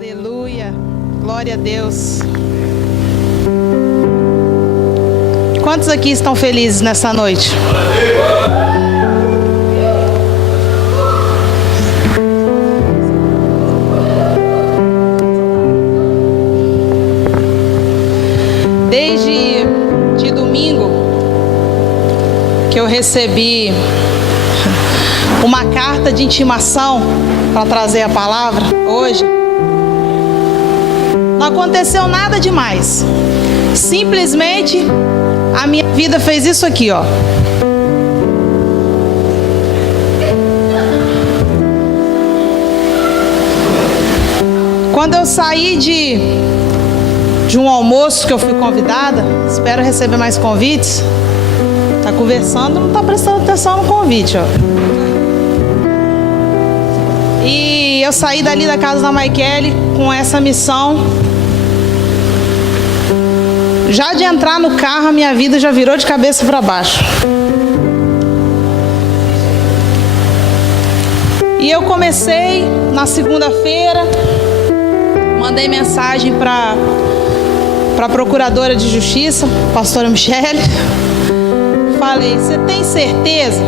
Aleluia, glória a Deus. Quantos aqui estão felizes nessa noite? Desde de domingo que eu recebi uma carta de intimação para trazer a palavra hoje, não aconteceu nada demais. Simplesmente a minha vida fez isso aqui, ó. Quando eu saí de um almoço que eu fui convidada, espero receber mais convites. Tá conversando, não tá prestando atenção no convite, ó. E eu saí dali da casa da Maikele com essa missão. Já de entrar no carro, a minha vida já virou de cabeça para baixo. E eu comecei na segunda-feira, mandei mensagem para a procuradora de justiça, pastora Michele. Falei: você tem certeza?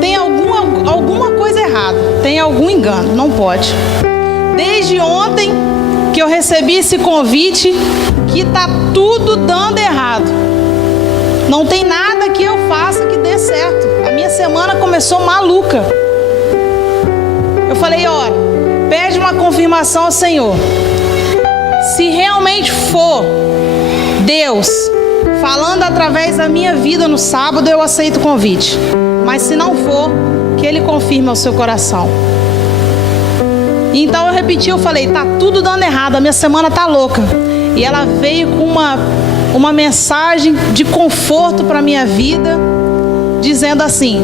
Tem alguma coisa errada, tem algum engano, não pode. Desde ontem que eu recebi esse convite, que tá tudo dando errado. Não tem nada que eu faça que dê certo. A minha semana começou maluca. Eu falei: olha, pede uma confirmação ao Senhor. Se realmente for Deus falando através da minha vida no sábado, eu aceito o convite. Mas se não for, que Ele confirme ao seu coração. Então eu repeti, eu falei: tá tudo dando errado, a minha semana tá louca. E ela veio com uma mensagem de conforto para a minha vida, dizendo assim: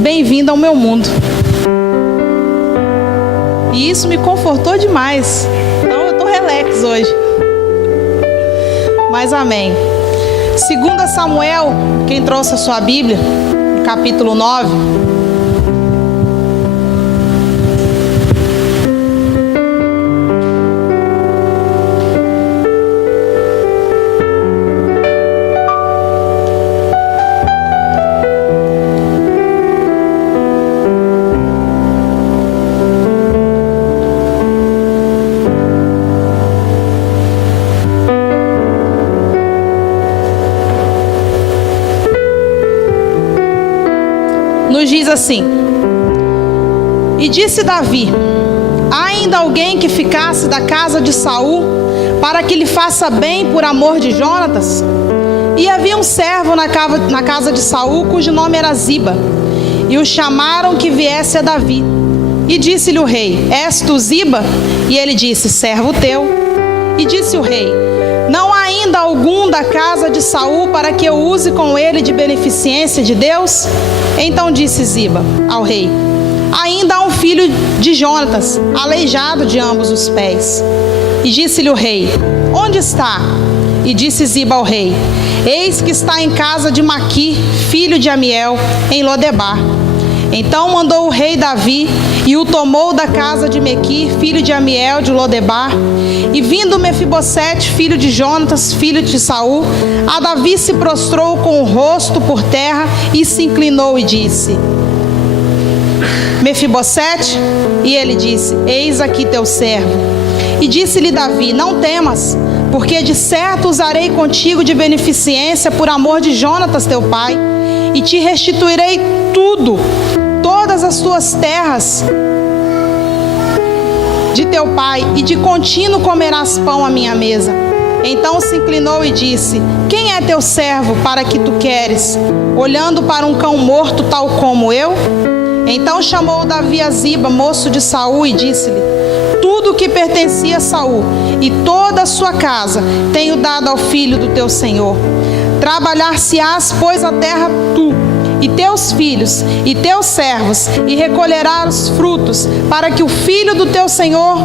bem-vindo ao meu mundo. E isso me confortou demais. Então eu tô relax hoje. Mas amém. 2 Samuel, quem trouxe a sua Bíblia, capítulo 9. Nos diz assim: e disse Davi: há ainda alguém que ficasse da casa de Saul, para que lhe faça bem por amor de Jonatas? E havia um servo na casa de Saul, cujo nome era Ziba, e o chamaram que viesse a Davi. E disse-lhe o rei: és tu Ziba? E ele disse: servo teu. E disse o rei: não há ainda algum da casa de Saul para que eu use com ele de beneficência de Deus? Então disse Ziba ao rei: ainda há um filho de Jonatas, aleijado de ambos os pés. E disse-lhe o rei: onde está? E disse Ziba ao rei: eis que está em casa de Maqui, filho de Amiel, em Lodebar. Então mandou o rei Davi, e o tomou da casa de Mequi, filho de Amiel, de Lodebar. E vindo Mefibosete, filho de Jonatas, filho de Saul, a Davi se prostrou com o rosto por terra e se inclinou e disse: Mefibosete? E ele disse: eis aqui teu servo. E disse-lhe Davi: não temas, porque de certo usarei contigo de beneficência por amor de Jonatas teu pai, e te restituirei tudo, todas as tuas terras de teu pai, e de contínuo comerás pão à minha mesa. Então se inclinou e disse: quem é teu servo para que tu queres, olhando para um cão morto tal como eu? Então chamou Davi a Ziba, moço de Saul, e disse-lhe: tudo o que pertencia a Saul e toda a sua casa tenho dado ao filho do teu senhor. Trabalhar-se-ás, pois, a terra tu e teus filhos e teus servos, e recolherás os frutos, para que o filho do teu senhor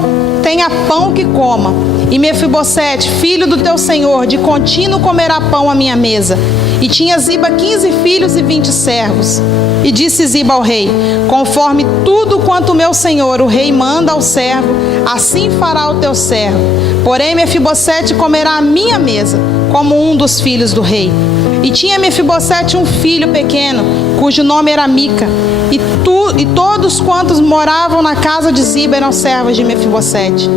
tenha pão que coma. E Mefibosete, filho do teu senhor, de contínuo comerá pão à minha mesa. E tinha Ziba 15 filhos e 20 servos. E disse Ziba ao rei: conforme tudo quanto meu senhor, o rei, manda ao servo, assim fará o teu servo. Porém Mefibosete comerá à minha mesa, como um dos filhos do rei. E tinha Mefibosete um filho pequeno, cujo nome era Mica. E todos quantos moravam na casa de Ziba eram servos de Mefibosete.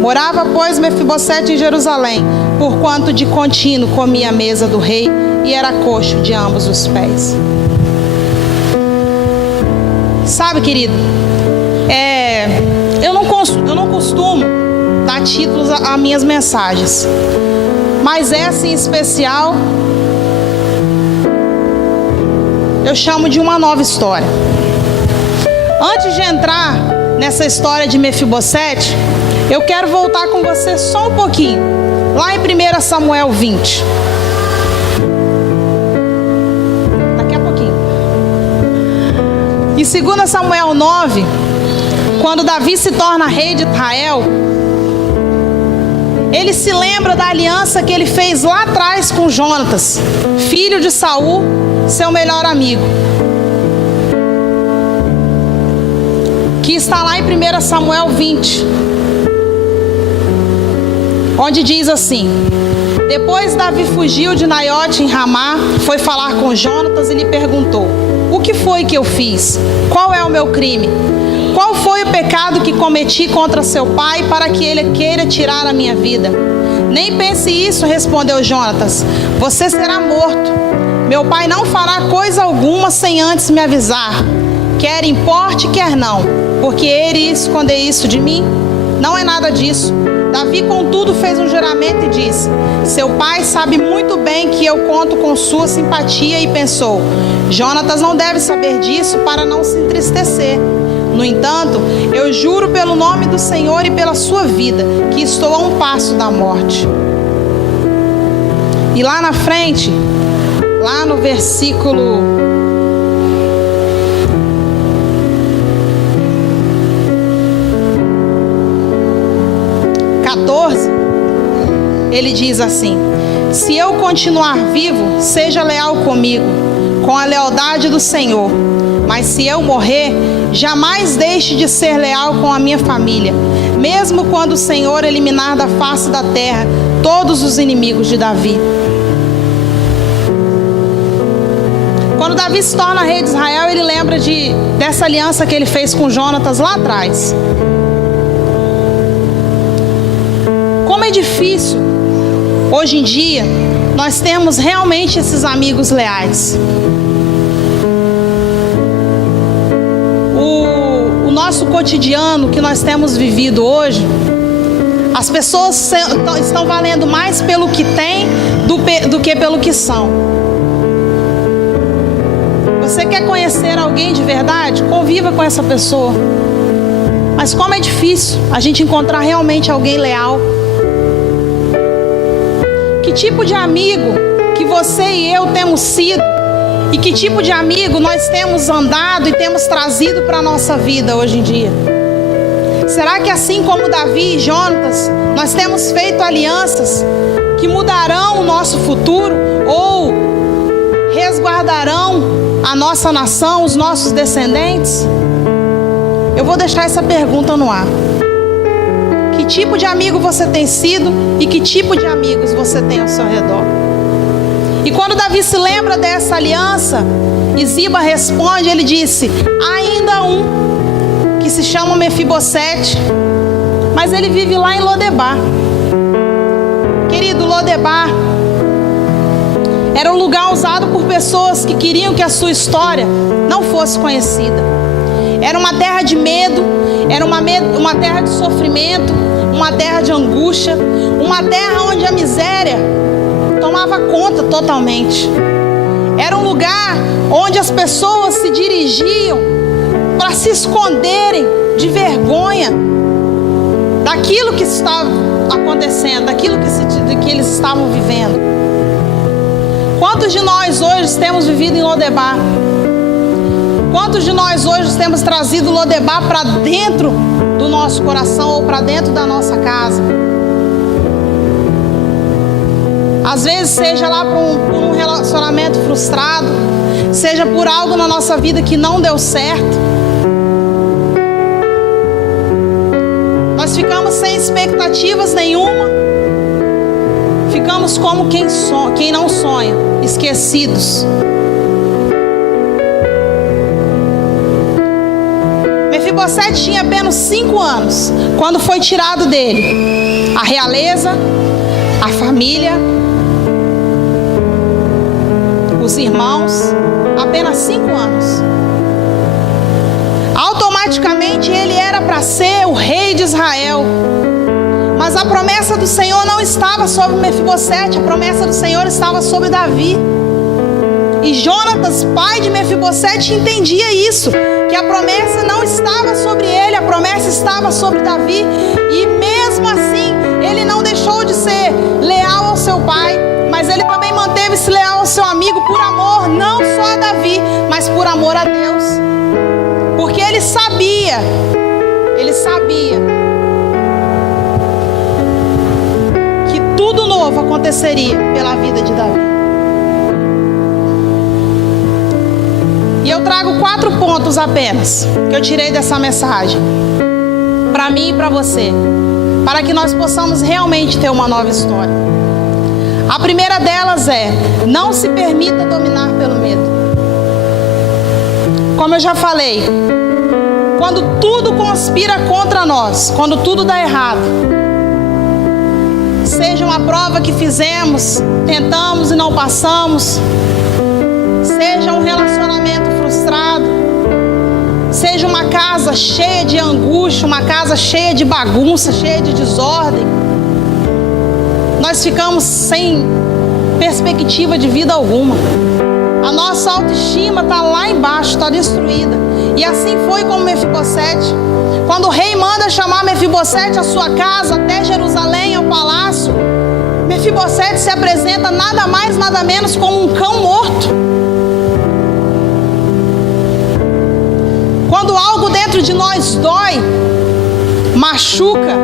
Morava, pois, Mefibosete em Jerusalém, porquanto de contínuo comia a mesa do rei, e era coxo de ambos os pés. Sabe, querido, eu não costumo dar títulos a minhas mensagens, mas essa em especial eu chamo de uma nova história. Antes de entrar nessa história de Mefibosete, eu quero voltar com você só um pouquinho, lá em 1 Samuel 20. Daqui a pouquinho. Em 2 Samuel 9, quando Davi se torna rei de Israel, ele se lembra da aliança que ele fez lá atrás com Jonatas, filho de Saul, seu melhor amigo, que está lá em 1 Samuel 20, onde diz assim: depois Davi fugiu de Naiote em Ramá, foi falar com Jonatas e lhe perguntou: o que foi que eu fiz? Qual é o meu crime? Qual foi o pecado que cometi contra seu pai para que ele queira tirar a minha vida? Nem pense isso, respondeu Jonatas, você será morto. Meu pai não fará coisa alguma sem antes me avisar, quer importe, quer não, porque ele ia esconder isso de mim? Não é nada disso. Davi, contudo, fez um juramento e disse: seu pai sabe muito bem que eu conto com sua simpatia, e pensou: Jonatas não deve saber disso para não se entristecer. No entanto, eu juro pelo nome do Senhor e pela sua vida, que estou a um passo da morte. E lá na frente, lá no versículo 14, ele diz assim: se eu continuar vivo, seja leal comigo, com a lealdade do Senhor. Mas se eu morrer, jamais deixe de ser leal com a minha família, mesmo quando o Senhor eliminar da face da terra todos os inimigos de Davi. Quando Davi se torna rei de Israel, ele lembra dessa aliança que ele fez com Jonatas lá atrás. Como é difícil, hoje em dia, nós temos realmente esses amigos leais. O nosso cotidiano que nós temos vivido hoje, as pessoas estão valendo mais pelo que têm do que pelo que são. Você quer conhecer alguém de verdade? Conviva com essa pessoa. Mas como é difícil a gente encontrar realmente alguém leal. Que tipo de amigo que você e eu temos sido? E que tipo de amigo nós temos andado e temos trazido para a nossa vida hoje em dia? Será que assim como Davi e Jonatas, nós temos feito alianças que mudarão o nosso futuro ou resguardarão a nossa nação, os nossos descendentes? Eu vou deixar essa pergunta no ar. Que tipo de amigo você tem sido e que tipo de amigos você tem ao seu redor? E quando Davi se lembra dessa aliança, e Ziba responde, ele disse: ainda um, que se chama Mefibosete, mas ele vive lá em Lodebar. Querido, Lodebar era um lugar usado por pessoas que queriam que a sua história não fosse conhecida. Era uma terra de medo, era uma terra de sofrimento, uma terra de angústia, uma terra onde a miséria tomava conta totalmente. Era um lugar onde as pessoas se dirigiam para se esconderem de vergonha daquilo que estava acontecendo, daquilo que eles estavam vivendo. Quantos de nós hoje temos vivido em Lodebar? Quantos de nós hoje temos trazido Lodebar para dentro do nosso coração ou para dentro da nossa casa? Às vezes seja lá por um relacionamento frustrado, seja por algo na nossa vida que não deu certo. Nós ficamos sem expectativas nenhuma. Ficamos como quem não sonha, esquecidos. Mefibosete tinha apenas 5 anos quando foi tirado dele a realeza, a família, os irmãos. Apenas 5 anos. Automaticamente ele era para ser o rei de Israel. Mas a promessa do Senhor não estava sobre Mefibosete, a promessa do Senhor estava sobre Davi. E Jonatas, pai de Mefibosete, entendia isso, que a promessa não estava sobre ele, a promessa estava sobre Davi. E mesmo assim, ele não deixou de ser leal ao seu pai, mas ele também manteve-se leal ao seu amigo por amor, não só a Davi, mas por amor a Deus. Porque ele sabia que tudo novo aconteceria pela vida de Davi. E eu trago 4 pontos apenas que eu tirei dessa mensagem para mim e para você, para que nós possamos realmente ter uma nova história. A primeira delas é: não se permita dominar pelo medo. Como eu já falei, quando tudo conspira contra nós, quando tudo dá errado, seja uma prova que fizemos, tentamos e não passamos, seja um relacionamento frustrado, seja uma casa cheia de angústia, uma casa cheia de bagunça, cheia de desordem, nós ficamos sem perspectiva de vida alguma. A nossa autoestima está lá embaixo, está destruída. E assim foi com Mefibosete. Quando o rei manda chamar Mefibosete à sua casa, até Jerusalém, ao palácio, Mefibosete se apresenta nada mais, nada menos como um cão morto. Quando algo dentro de nós dói, machuca,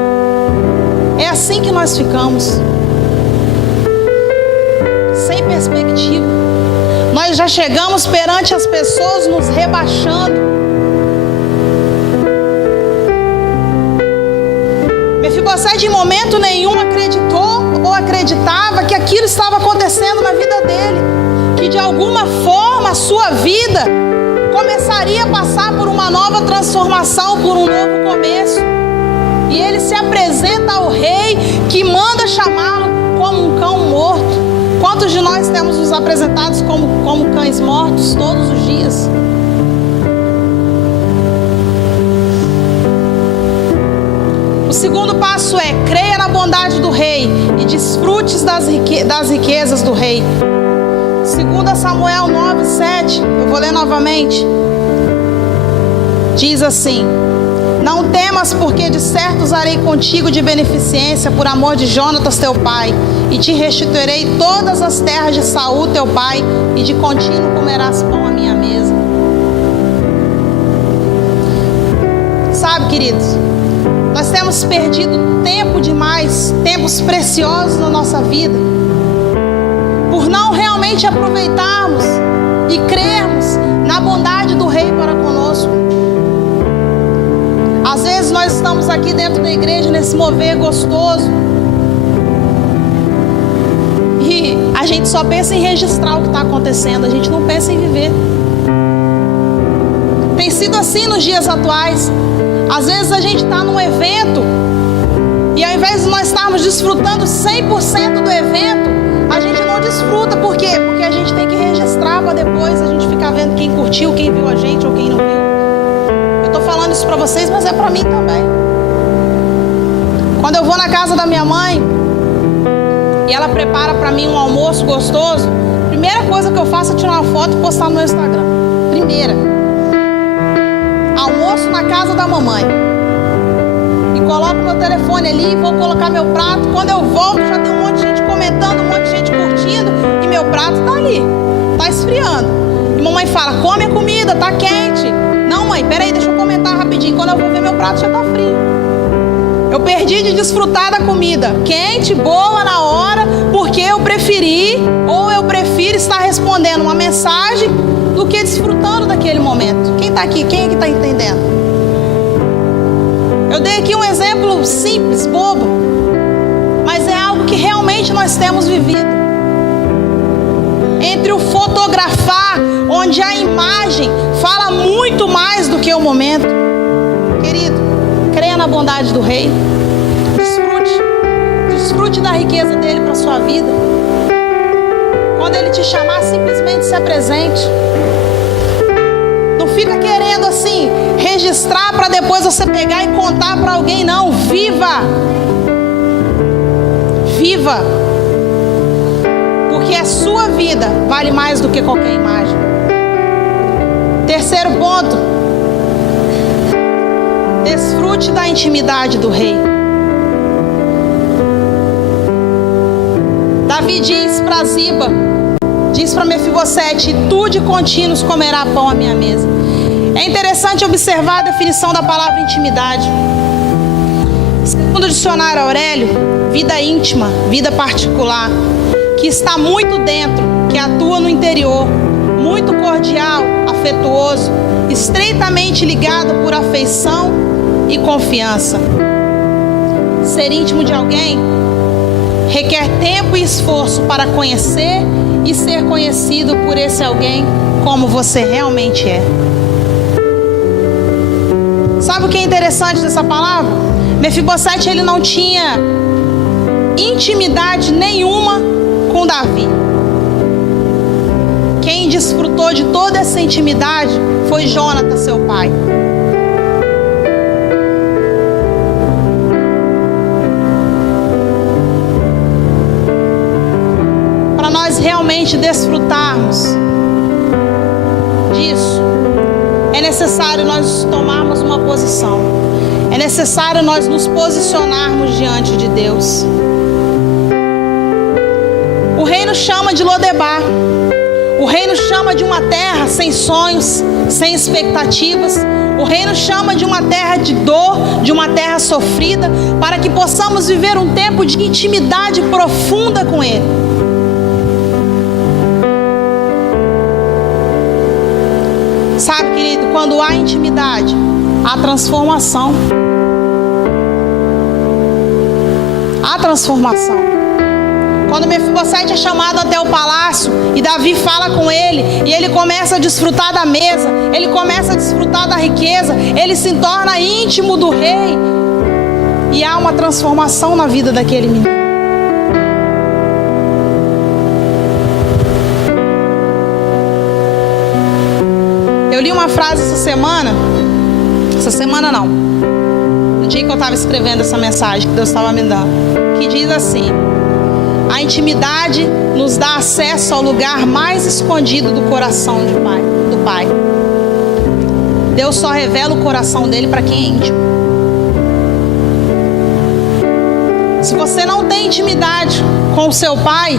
é assim que nós ficamos. Sem perspectiva. Nós já chegamos perante as pessoas nos rebaixando. Mefibosete em momento nenhum acreditou ou acreditava que aquilo estava acontecendo na vida dele, que de alguma forma a sua vida começaria a passar por uma nova transformação, por um novo começo. E ele se apresenta ao rei que manda chamá-lo como um cão morto. Quantos de nós temos nos apresentados como cães mortos todos os dias? O segundo passo é: creia na bondade do rei e desfrute das riquezas do rei. 2 Samuel 9:7, eu vou ler novamente. Diz assim: não temas, porque de certo usarei contigo de beneficência por amor de Jonatas teu pai, e te restituirei todas as terras de Saul teu pai, e de contínuo comerás pão à minha mesa. Sabe, queridos, nós temos perdido tempo demais, tempos preciosos na nossa vida, por não realmente aproveitarmos e crermos na bondade do rei para conosco. Às vezes nós estamos aqui dentro da igreja, nesse mover gostoso, e a gente só pensa em registrar o que está acontecendo, a gente não pensa em viver. Tem sido assim nos dias atuais. Às vezes a gente está num evento, e ao invés de nós estarmos desfrutando 100% do evento, a gente não desfruta. Por quê? Porque a gente tem que registrar para depois a gente ficar vendo quem curtiu, quem viu a gente ou quem não viu. Estou falando isso para vocês, mas é para mim também. Quando eu vou na casa da minha mãe e ela prepara para mim um almoço gostoso, a primeira coisa que eu faço é tirar uma foto e postar no meu Instagram. Primeira. Almoço na casa da mamãe. E coloco meu telefone ali, vou colocar meu prato. Quando eu volto, já tem um monte de gente comentando, um monte de gente curtindo, e meu prato está ali, está esfriando. E mamãe fala: come a comida, está quente. Não, mãe, peraí, deixa eu comentar rapidinho. Quando eu vou ver, meu prato já está frio. Eu perdi de desfrutar da comida quente, boa na hora, porque eu preferi, ou eu prefiro estar respondendo uma mensagem do que desfrutando daquele momento. Quem está aqui? Quem é que está entendendo? Eu dei aqui um exemplo simples, bobo, mas é algo que realmente nós temos vivido. Entre o fotografar, onde a imagem fala muito mais do que o momento. Querido, creia na bondade do Rei. Desfrute da riqueza dele para a sua vida. Quando ele te chamar, simplesmente se apresente. Não fica querendo assim registrar para depois você pegar e contar para alguém, não. Viva! Viva! Porque a sua vida vale mais do que qualquer imagem. Terceiro ponto: desfrute da intimidade do Rei. Davi diz para Ziba, diz para Mefibosete: tu de contínuos comerá pão à minha mesa. É interessante observar a definição da palavra intimidade. Segundo o dicionário Aurélio, vida íntima, vida particular, que está muito dentro, que atua no interior, muito cordial, afetuoso, estreitamente ligado por afeição e confiança. Ser íntimo de alguém requer tempo e esforço para conhecer e ser conhecido por esse alguém como você realmente é. Sabe o que é interessante dessa palavra? Mefibosete, ele não tinha intimidade nenhuma com Davi. Quem desfrutou de toda essa intimidade foi Jonatas, seu pai. Para nós realmente desfrutarmos disso, é necessário nós tomarmos uma posição. É necessário nós nos posicionarmos diante de Deus. O rei nos chama de Lodebar. O rei nos chama de uma terra sem sonhos, sem expectativas. O rei nos chama de uma terra de dor, de uma terra sofrida, para que possamos viver um tempo de intimidade profunda com Ele. Sabe, querido, quando há intimidade, há transformação. Há transformação. Quando Mefibosete é chamado até o palácio e Davi fala com ele, e ele começa a desfrutar da mesa, ele começa a desfrutar da riqueza, ele se torna íntimo do rei, e há uma transformação na vida daquele menino. Eu li uma frase essa semana não, no dia que eu estava escrevendo essa mensagem que Deus estava me dando, que diz assim: a intimidade nos dá acesso ao lugar mais escondido do coração do Pai. Deus só revela o coração dele para quem é íntimo. Se você não tem intimidade com o seu Pai,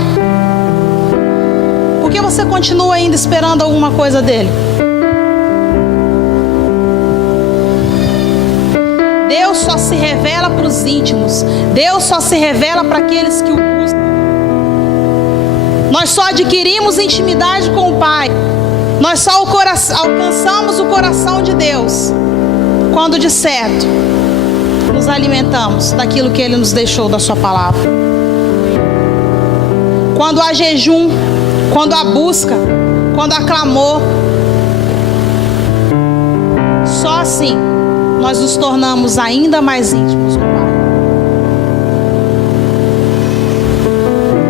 por que você continua ainda esperando alguma coisa dele? Deus só se revela para os íntimos. Deus só se revela para aqueles que o buscam. Nós só adquirimos intimidade com o Pai. Nós só alcançamos o coração de Deus quando, de certo, nos alimentamos daquilo que Ele nos deixou da Sua palavra. Quando há jejum, quando há busca, quando há clamor. Só assim nós nos tornamos ainda mais íntimos do Pai.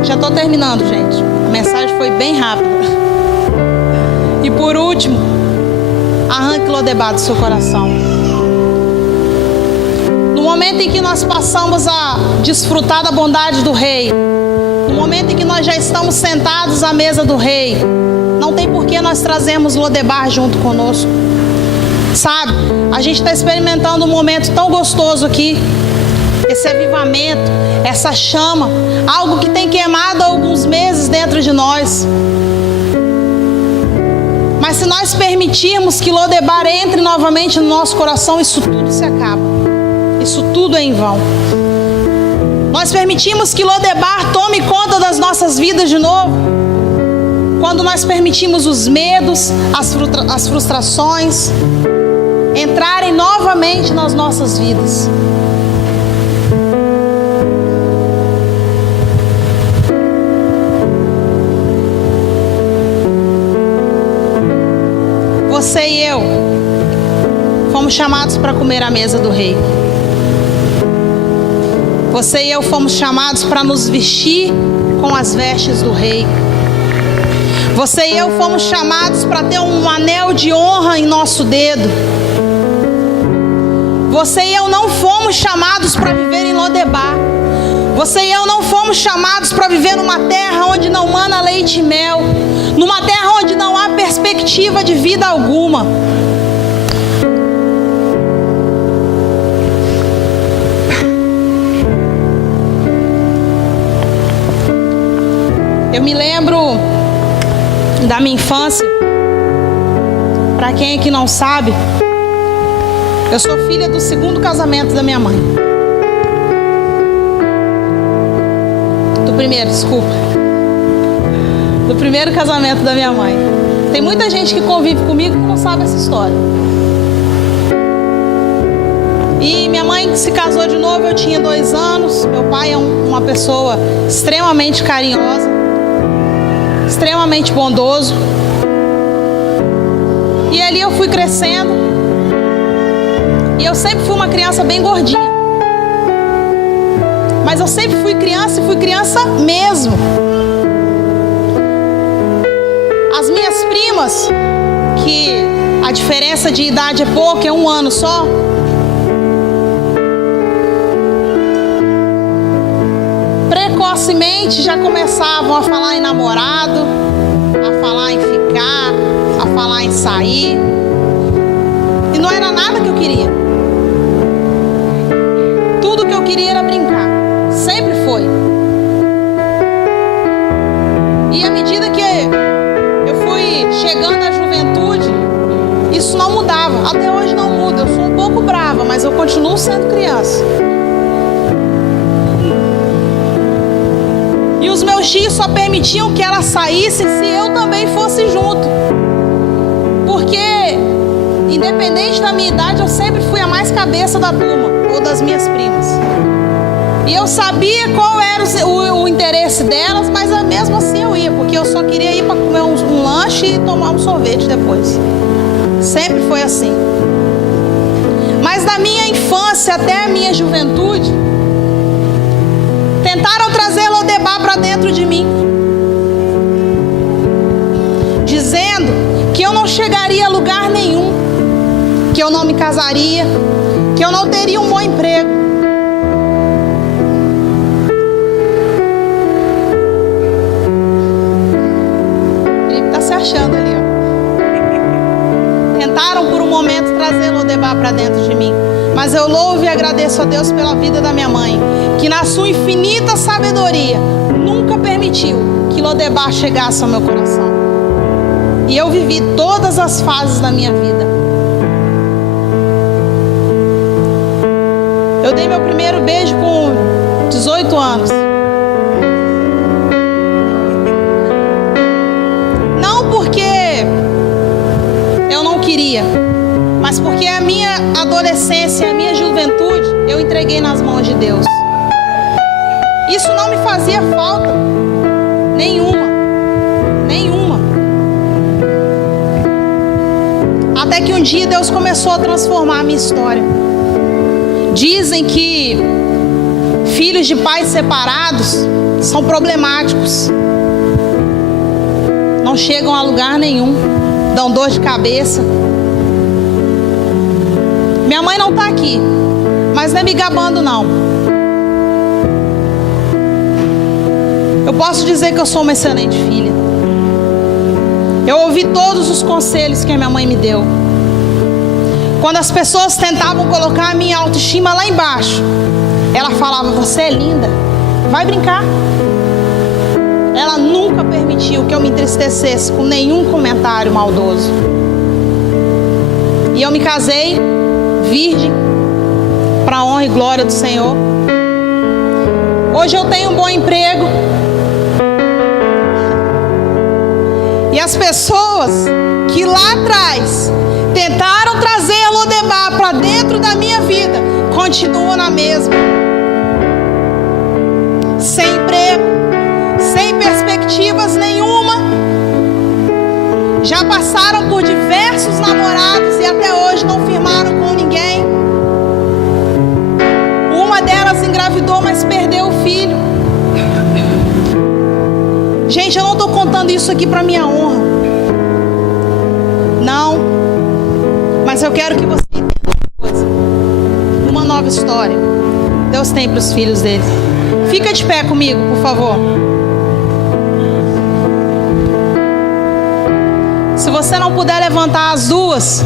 Já estou terminando, gente. A mensagem foi bem rápida. E por último, arranque Lodebar do seu coração. No momento em que nós passamos a desfrutar da bondade do Rei, no momento em que nós já estamos sentados à mesa do Rei, não tem por que nós trazermos Lodebar junto conosco. Sabe, a gente está experimentando um momento tão gostoso aqui. Esse avivamento, essa chama, algo que tem queimado há alguns meses dentro de nós. Mas se nós permitirmos que Lodebar entre novamente no nosso coração, isso tudo se acaba. isso tudo é em vão. Nós permitimos que Lodebar tome conta das nossas vidas de novo, quando nós permitimos os medos, as frustrações entrarem novamente nas nossas vidas. Você e eu fomos chamados para comer à mesa do rei. Você e eu fomos chamados para nos vestir com as vestes do rei. Você e eu fomos chamados para ter um anel de honra em nosso dedo. Você e eu não fomos chamados para viver em Lodebar. Você e eu não fomos chamados para viver numa terra onde não mana leite e mel, numa terra onde não há perspectiva de vida alguma. Eu me lembro da minha infância. Para quem aqui não sabe, eu sou filha do segundo casamento da minha mãe. Do primeiro, desculpa. Do primeiro casamento da minha mãe. Tem muita gente que convive comigo que não sabe essa história. E minha mãe se casou de novo, eu tinha 2 anos. Meu pai é uma pessoa extremamente carinhosa, extremamente bondoso. E ali eu fui crescendo. E eu sempre fui uma criança bem gordinha. Mas eu sempre fui criança e fui criança mesmo. As minhas primas, que a diferença de idade é pouca, é 1 ano só, precocemente já começavam a falar em namorado, a falar em ficar, a falar em sair. E não era nada que eu queria. Tudo que eu queria era brincar. Sempre foi. E à medida que eu fui chegando à juventude, isso não mudava. Até hoje não muda. Eu sou um pouco brava, mas eu continuo sendo criança. E os meus tios só permitiam que ela saísse se eu também fosse junto. Porque, independente da minha idade, eu sempre fui a mais cabeça da turma, ou das minhas primas. E eu sabia qual era o interesse delas, mas mesmo assim eu ia, porque eu só queria ir para comer um lanche e tomar um sorvete depois. Sempre foi assim. Mas da minha infância até a minha juventude, tentaram trazer Lodebar para dentro de mim, dizendo que eu não chegaria a lugar nenhum, que eu não me casaria, que eu não teria um bom emprego. Ele está se achando ali, ó. Tentaram por um momento trazer Lodebar para dentro de mim, mas eu louvo e agradeço a Deus pela vida da minha mãe, que na sua infinita sabedoria nunca permitiu que Lodebar chegasse ao meu coração. E eu vivi todas as fases da minha vida. Eu dei meu primeiro beijo com 18 anos. Não porque eu não queria, mas porque a minha adolescência, a minha juventude, eu entreguei nas mãos de Deus. Isso não me fazia falta nenhuma. Até que um dia Deus começou a transformar a minha história. Dizem que filhos de pais separados são problemáticos, não chegam a lugar nenhum, dão dor de cabeça. Minha mãe não está aqui, mas não é me gabando não. Eu posso dizer que eu sou uma excelente filha. Eu ouvi todos os conselhos que a minha mãe me deu. Quando as pessoas tentavam colocar a minha autoestima lá embaixo, ela falava: você é linda, vai brincar. Ela nunca permitiu que eu me entristecesse com nenhum comentário maldoso. E eu me casei virgem para a honra e glória do Senhor. Hoje eu tenho um bom emprego. E as pessoas que lá atrás tentaram trazer a Lodebar para dentro da minha vida continuam na mesma. Sem emprego, sem perspectivas nenhuma. Já passaram por diversos namorados e até hoje não firmaram com ninguém. Uma delas engravidou, mas perdeu o filho. Gente, eu não estou contando isso aqui para minha honra. Não. Mas eu quero que você entenda uma coisa. Uma nova história Deus tem para os filhos dele. Fica de pé comigo, por favor. Se você não puder levantar as duas,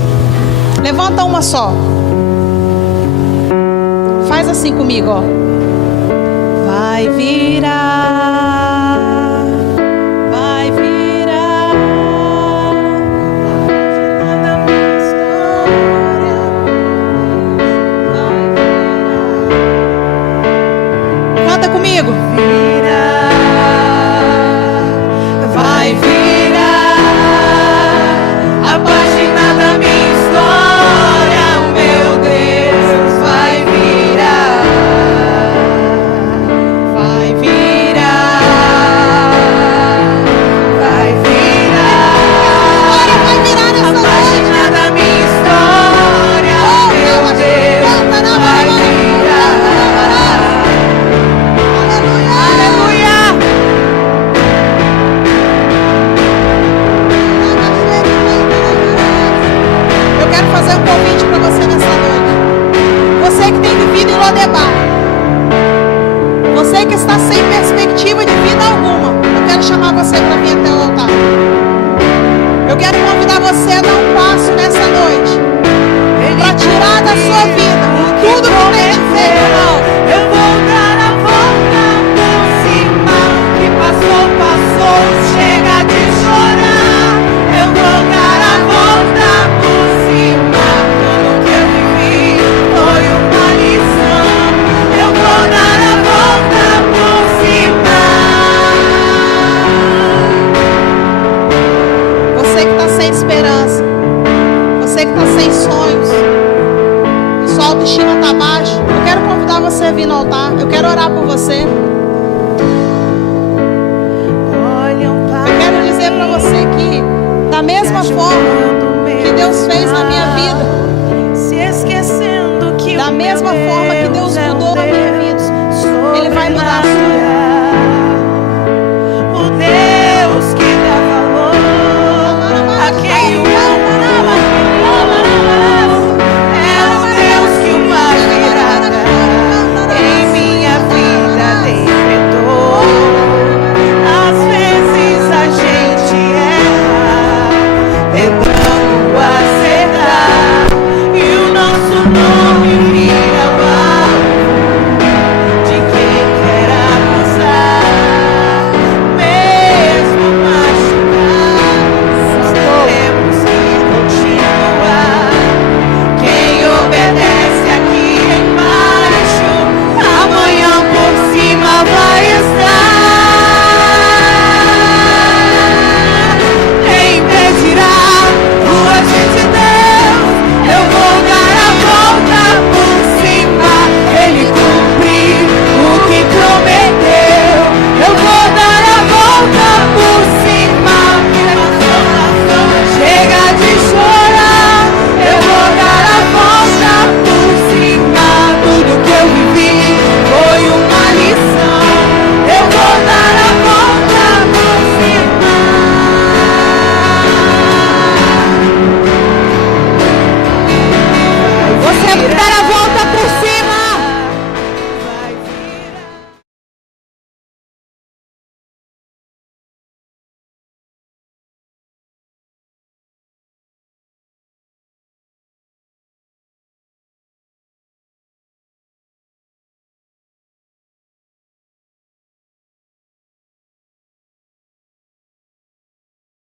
levanta uma só. Faz assim comigo, ó. Vai virar, vai virar a página da minha história. Vai virar. Canta comigo. Vai virar a página da minha história, meu Deus, vai virar, vai virar, vai virar, vai virar a página da minha história, meu Deus, vai virar. Aleluia, aleluia. Eu quero fazer um convite para você nessa noite. Você que tem vivido em Lodebar, você que está sem perspectiva de vida alguma, eu quero chamar você para vir até o altar. Eu quero convidar você a dar um passo nessa noite para tirar da sua vida tudo que tem de feito mal. Eu vou dar a volta por cima. O que passou, passou. Chega de chorar. Eu vou dar a volta por cima. Tudo que eu vivi foi uma lição. Eu vou dar a volta por cima. Você que está sem esperança, você que está sem sonhos, e sua autoestima está baixa, eu quero convidar você a vir no altar. Eu quero orar por você. Eu quero dizer para você que, da mesma forma que Deus fez na minha vida, Se esquecendo que da o mesma meu forma